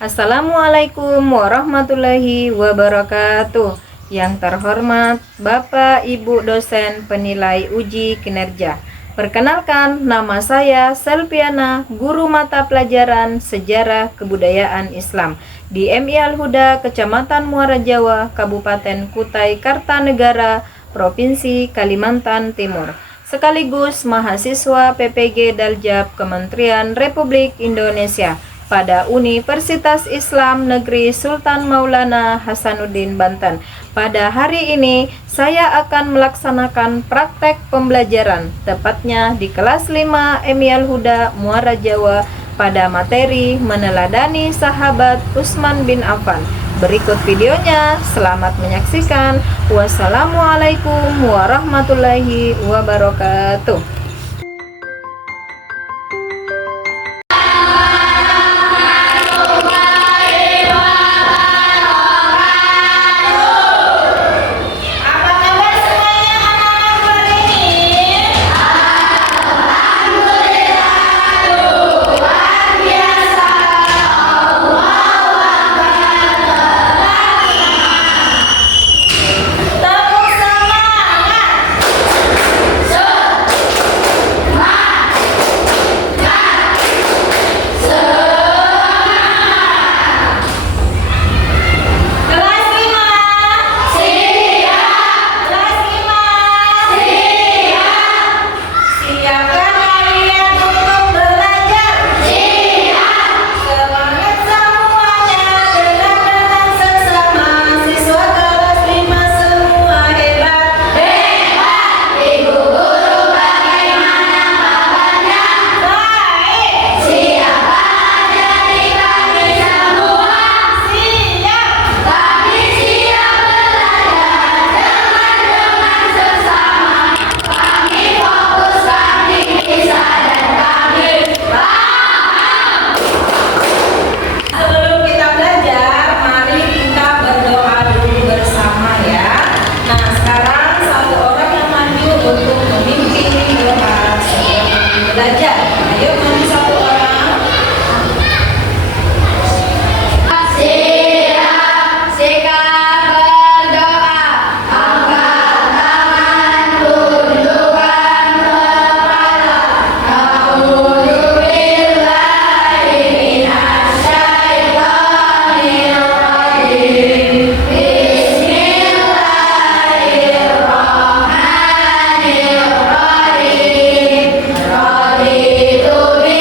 Assalamualaikum warahmatullahi wabarakatuh. Yang terhormat Bapak Ibu dosen penilai uji kinerja. Perkenalkan, nama saya Selviana, guru mata pelajaran Sejarah Kebudayaan Islam di MI Al-Huda, Kecamatan Muara Jawa, Kabupaten Kutai Kartanegara, Provinsi Kalimantan Timur. Sekaligus mahasiswa PPG Daljab Kementerian Republik Indonesia pada Universitas Islam Negeri Sultan Maulana Hasanuddin Banten. Pada hari ini saya akan melaksanakan praktek pembelajaran, tepatnya di kelas 5 MI Al-Huda Muara Jawa pada materi meneladani sahabat Utsman bin Affan. Berikut videonya, selamat menyaksikan. Wassalamualaikum warahmatullahi wabarakatuh. Itu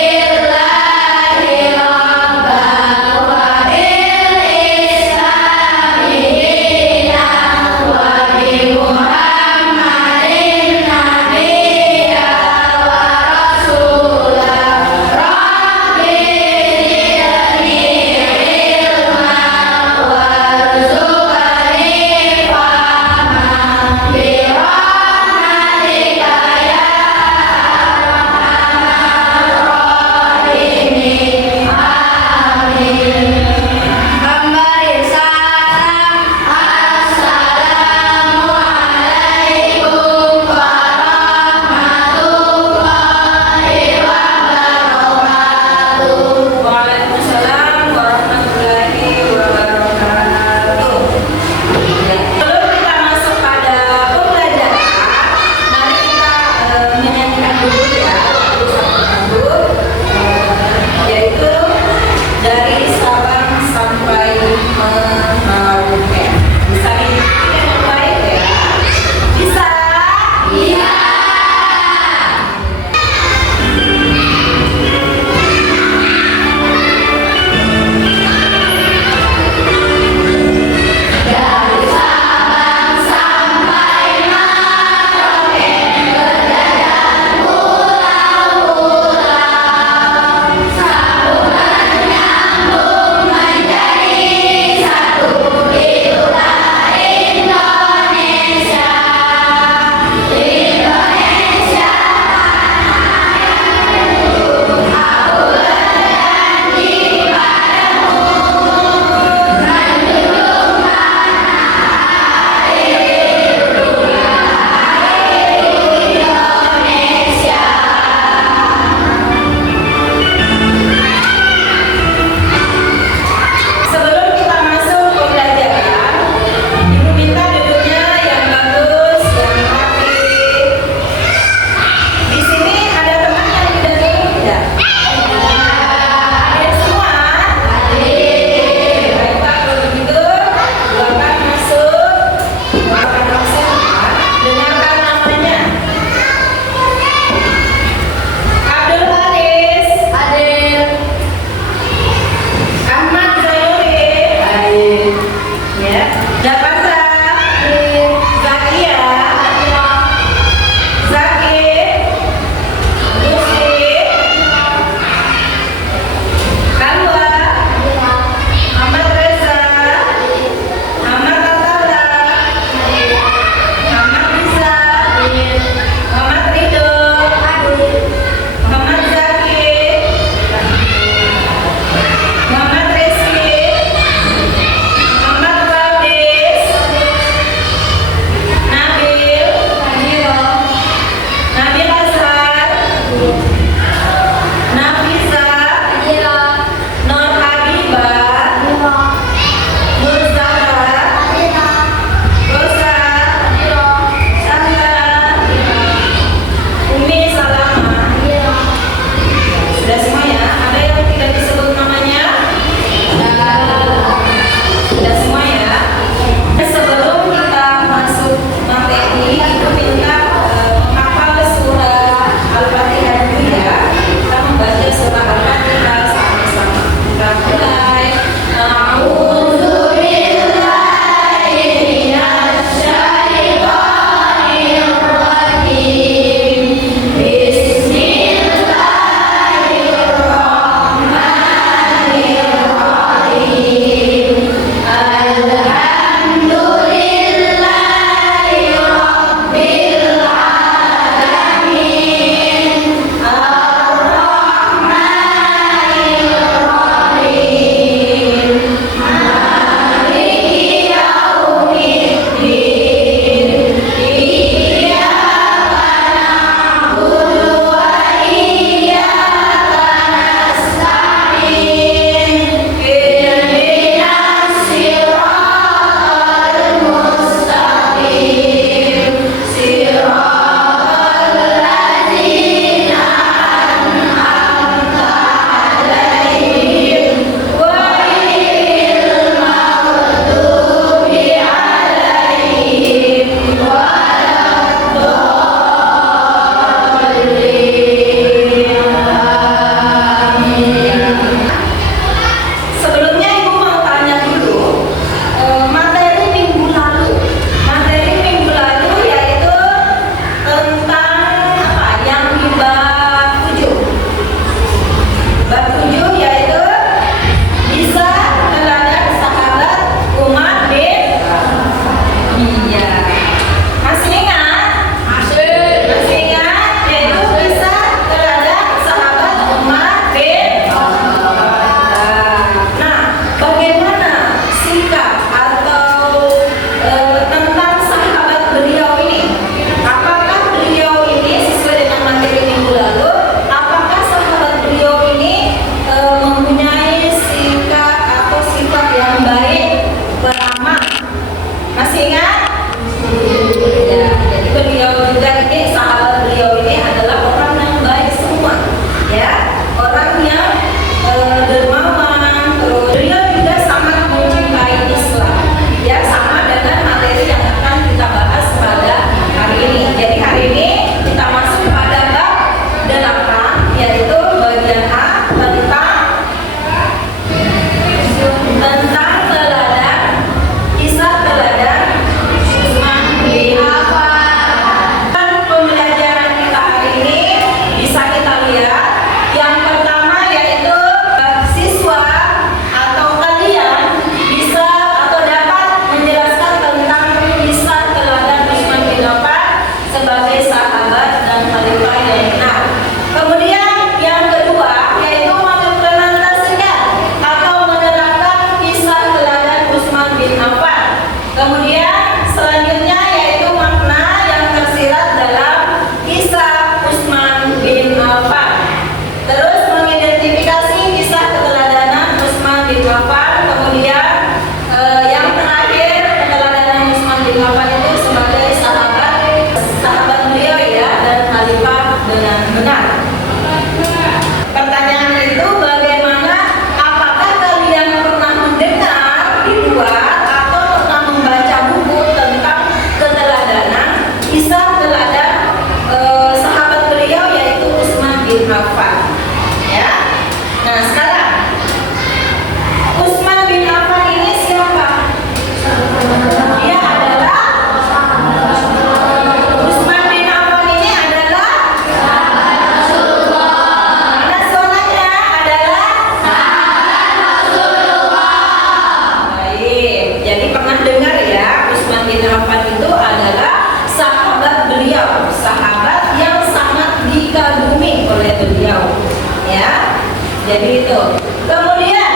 Jadi itu. Kemudian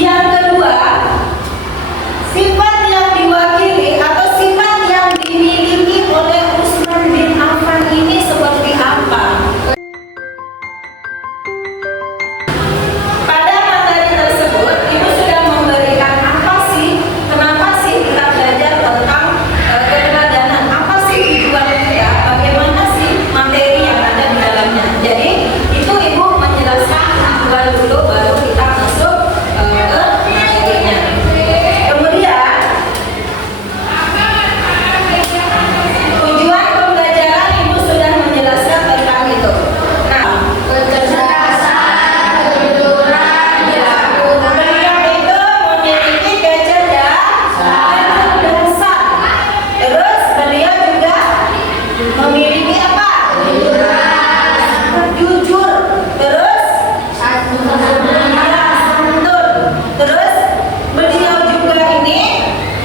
yang kedua, sifat yang diwakili atau sifat yang dimiliki oleh Utsman bin Affan ini seperti apa? Pada materi tersebut, Ibu sudah memberikan apa sih, kenapa sih kita belajar tentang keteladanan, apa sih tujuan kita, bagaimana sih materi yang ada di dalamnya. Jadi itu Ibu menjelaskan tujuan dulu, baru kita masuk ke materinya. Kemudian tujuan pembelajaran Ibu sudah menjelaskan tentang itu. Nah, beliau itu memiliki kecerdasan. Terus beliau juga memiliki apa? Jujur. Terus santun. Terus beliau juga ini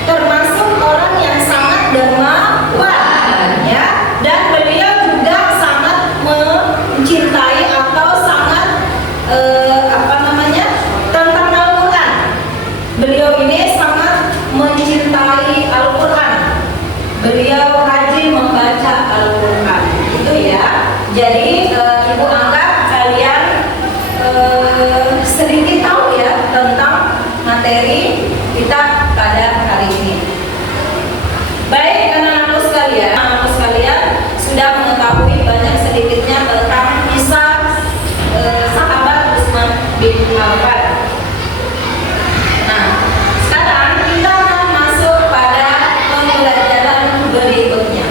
termasuk orang yang sangat dermawan, ya. Dan beliau juga sangat mencintai atau sangat tentang Al-Quran. Beliau ini sangat mencintai Al-Quran. Beliau rajin membaca Al-Quran, gitu ya. Jadi Ibu anggap kalian sedikit tahu ya tentang materi kita pada hari ini. Baik, anak-anakku sekalian sudah mengetahui banyak sedikitnya tentang kisah sahabat Utsman bin Affan. Nah, sekarang kita akan masuk pada pembelajaran berikutnya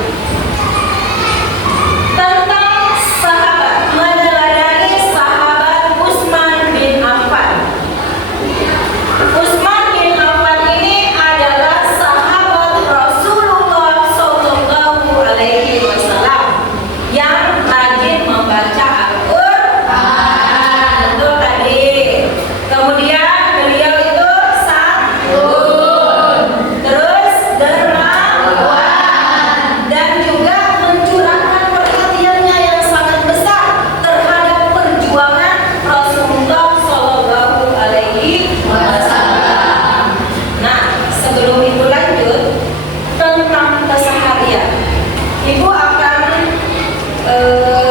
tentang sahabat, meneladani sahabat Utsman bin Affan. Utsman bin Affan ini adalah sahabat Rasulullah Shallallahu Alaihi Wasallam yang rajin membaca Al-Quran. Itu tadi. Kemudian beliau itu santun, terus dermawan, dan juga mencurahkan perhatiannya yang sangat besar terhadap perjuangan Rasulullah Shallallahu Alaihi Wasallam. Nah, sebelum itu lanjut tentang keseharian, Ibu akan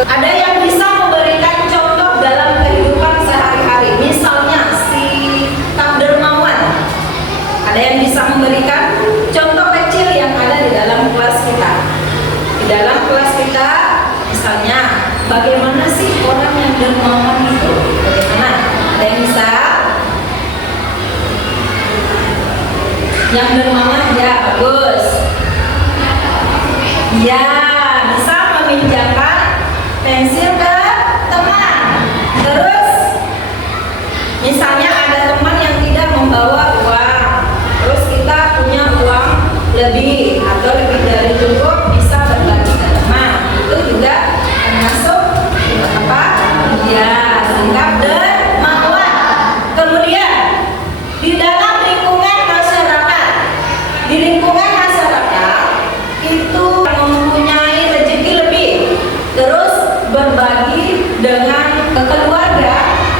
ada yang bisa memberikan contoh dalam kehidupan sehari-hari. Misalnya si Kak Dermawan, ada yang bisa memberikan contoh kecil yang ada di dalam kelas kita. Di dalam kelas kita, misalnya, bagaimana sih orang yang dermawan itu? Bagaimana? Ada yang bisa? Yang dermawan, ya bagus. Ya, bisa meminjamkan pensil ke teman. Terus, misalnya ada teman yang tidak membawa uang, terus kita punya uang lebih atau lebih dari cukup, bisa berbagi ke teman. Itu juga termasuk apa? Ya, sikap dermawan. Kemudian di dalam lingkungan masyarakat, itu mempunyai rezeki lebih, terus berbagi dengan keluarga,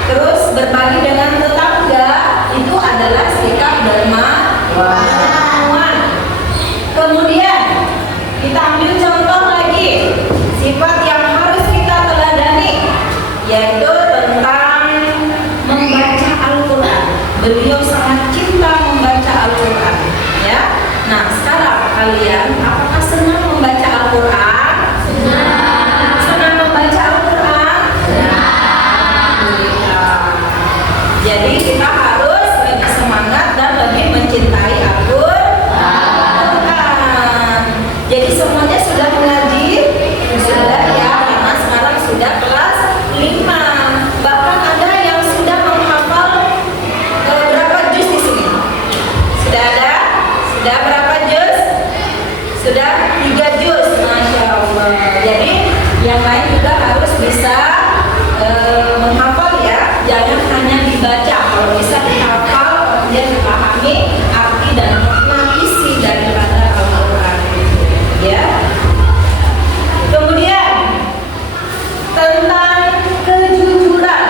terus berbagi dengan tetangga, itu adalah sikap dermawan. Kemudian kita ambil contoh lagi sifat yang harus kita teladani, yaitu tentang membaca Al-Quran. Beliau sangat cinta membaca Al-Quran, ya. Nah, sekarang kalian apakah senang membaca Al-Quran? Senang membaca Al-Quran? Alhamdulillah. Jadi kita harus lebih semangat dan lebih mencintai Al-Quran. Jadi semuanya sudah mengaji? Sudah ya, karena sekarang sudah kelas 5. Bahkan ada yang sudah menghafal berapa juz di sini? Sudah ada? Sudah berapa juz? Sudah 3 juz, Masya Allah. Jadi yang lain juga harus bisa menghafal ya, jangan hanya dibaca. Kalau bisa dihafal, kemudian dipahami arti dan makna isi daripada Al-Quran, ya. Kemudian tentang kejujuran.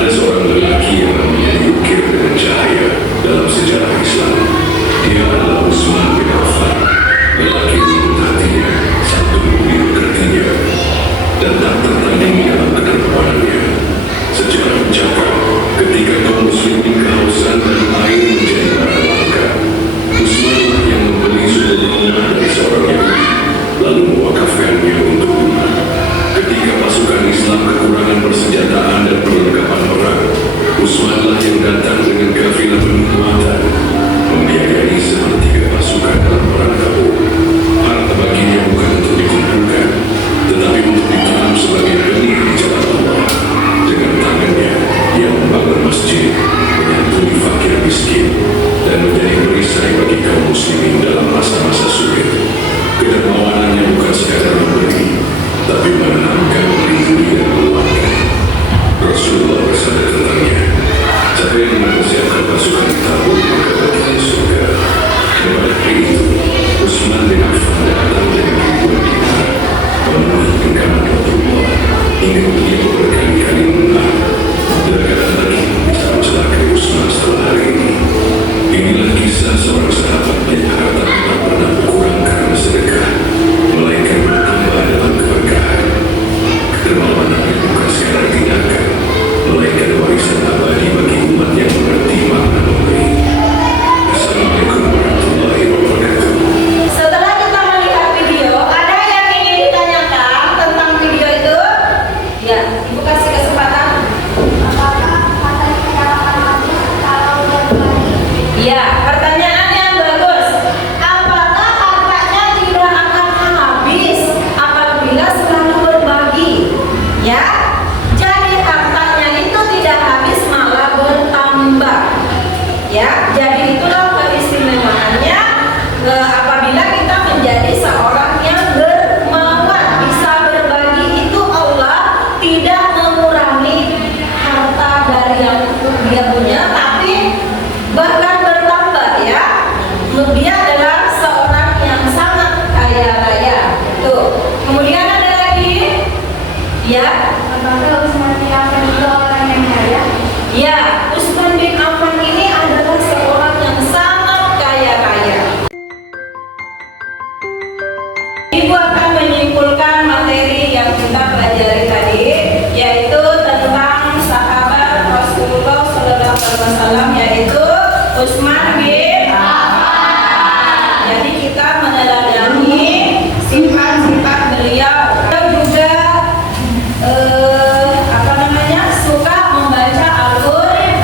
Ada seorang lelaki yang namanya diukir dengan cahaya dalam sejarah Islam. Dia adalah Utsman bin Affan. Lelaki lembut hatinya, santun budi pekertinya, dan tak tertandingi dalam kedermawanannya. Sejarah mencatat, ketika kaum muslimin kehausan dan air menjadi barang langka, Utsman yang membeli sumber rumah dari seorang Yahudi, lalu mewakafkannya untuk umat. Ketika pasukan Islam kekurangan persenjataan dan perlengkapan perang, Utsmanlah yang datang dengan kafilah penuh muatan, membiayai sepertiga pasukan dalam perang Tabuk. Harta baginya bukan untuk dikumpulkan, tetapi untuk ditanam sebagai benih di jalan Allah. Dengan tangannya, dia membangun masjid, menyantuni fakir miskin, dan menjadi perisai bagi kaum muslimin dalam masa-masa sulit. Kedermawanannya bukan sekadar memberi, tapi menanamkan melindungi dan menguatkan. Rasulullah bersabda tentangnya, siapa yang mempersiapkan pasukan Tabuk maka baginya surga. Dan pada hari itu, Utsman bin Affan datang dengan ribuan dinar, memenuhi genggaman Rasulullah hingga beliau berkali-kali menang. Tidak lagi bisa mencelakai Utsman setelah hari ini. Inilah kisah seorang sahabat yang harta tak pernah berkurang karena sedekah, melainkan bertambah dalam keberkahan. Kedermawanan bukan sekadar tindakan, melainkan warisan abadi bagi umat yang mengerti makna memberi. Assalamualaikum warahmatullahi wabarakatuh. Setelah kita melihat video, ada yang ingin ditanyakan tentang video itu? Ya, Ibu kasih kesempatan. Apakah kata kita akan habis kalau berbagi? Ya, pertanyaan yang bagus. Apakah hartanya tidak akan habis apabila selalu berbagi? Ya, jadi hartanya itu tidak habis malah bertambah. Ya, jadi itulah keistimewaannya apabila kita menjadi seorang yang dermawan, bisa berbagi, itu Allah tidak mengurangi harta dari yang dia punya, tapi bahkan bertambah ya. Dia adalah seorang yang sangat kaya raya. Tuh. Kemudian ada lagi, ya. Apakah Utsman bin Affan itu orang yang kaya? Ya, Utsman bin Affan ini adalah seorang yang sangat kaya raya. Ibu akan menyimpulkan materi yang kita pelajari tadi, yaitu tentang sahabat Rasulullah SAW, yaitu Utsman bin Affan. Jadi kita meneladani sifat-sifat beliau. Beliau juga suka membaca Al-Quran,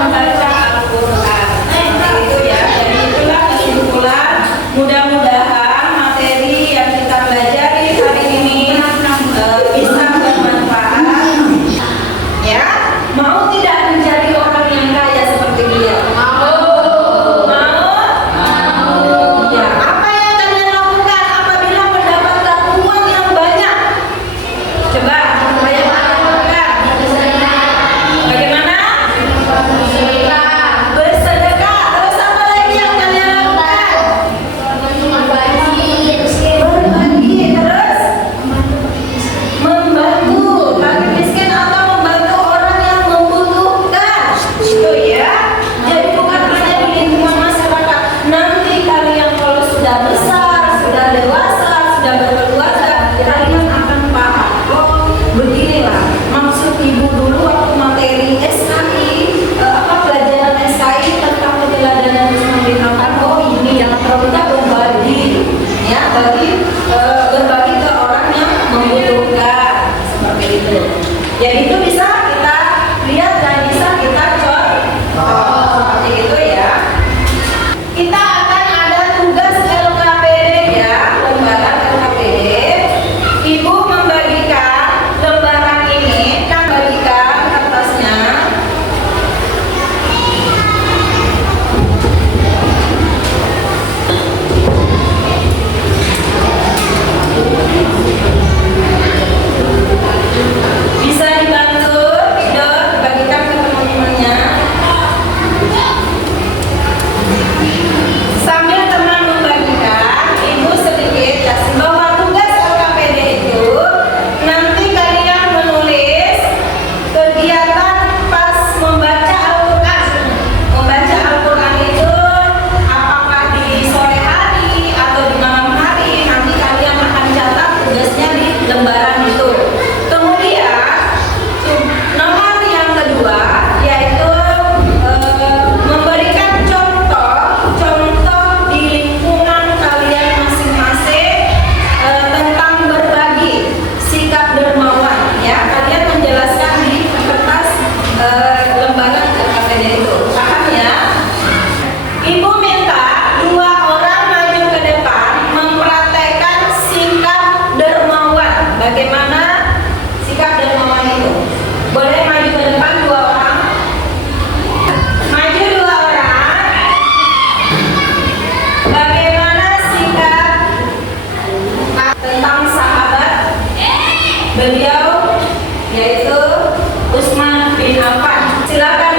membaca Al-Quran. Itu ya. Jadi itulah kesimpulan. Mudah-mudahan materi yang kita pelajari hari ini bisa bermanfaat. Ya, mau tidak menjadi orang yang kaya seperti dia? Mau? Ya, apa yang kalian lakukan apabila mendapatkan uang yang banyak? Coba, apa yang kalian lakukan? Bagaimana? Bersedekah. Terus apa lagi yang kalian lakukan? Berbagi. Terus membantu bagi miskin atau membantu orang yang membutuhkan. Itu ya. Jadi bukan hanya di lingkungan masyarakat. Nanti kalian kalau sudah besar, sudah dewasa, sudah berkeluarga, kalian akan paham. Oh, beginilah maksud ibu dulu waktu materi SKI, pelajaran SKI tentang keteladanan Utsman bin Affan. Oh, ini yang kita berbagi, ya, berbagi ke orang yang membutuhkan, seperti itu. Ya, itu bisa kita lihat dan bisa kita contoh seperti itu ya. Kita akan ada tugas LKPD ya, lembaran LKPD. Ibu membagikan lembaran ini, kan bagikan kertasnya. Bisa dibantu beliau yaitu Utsman bin Affan. Silakan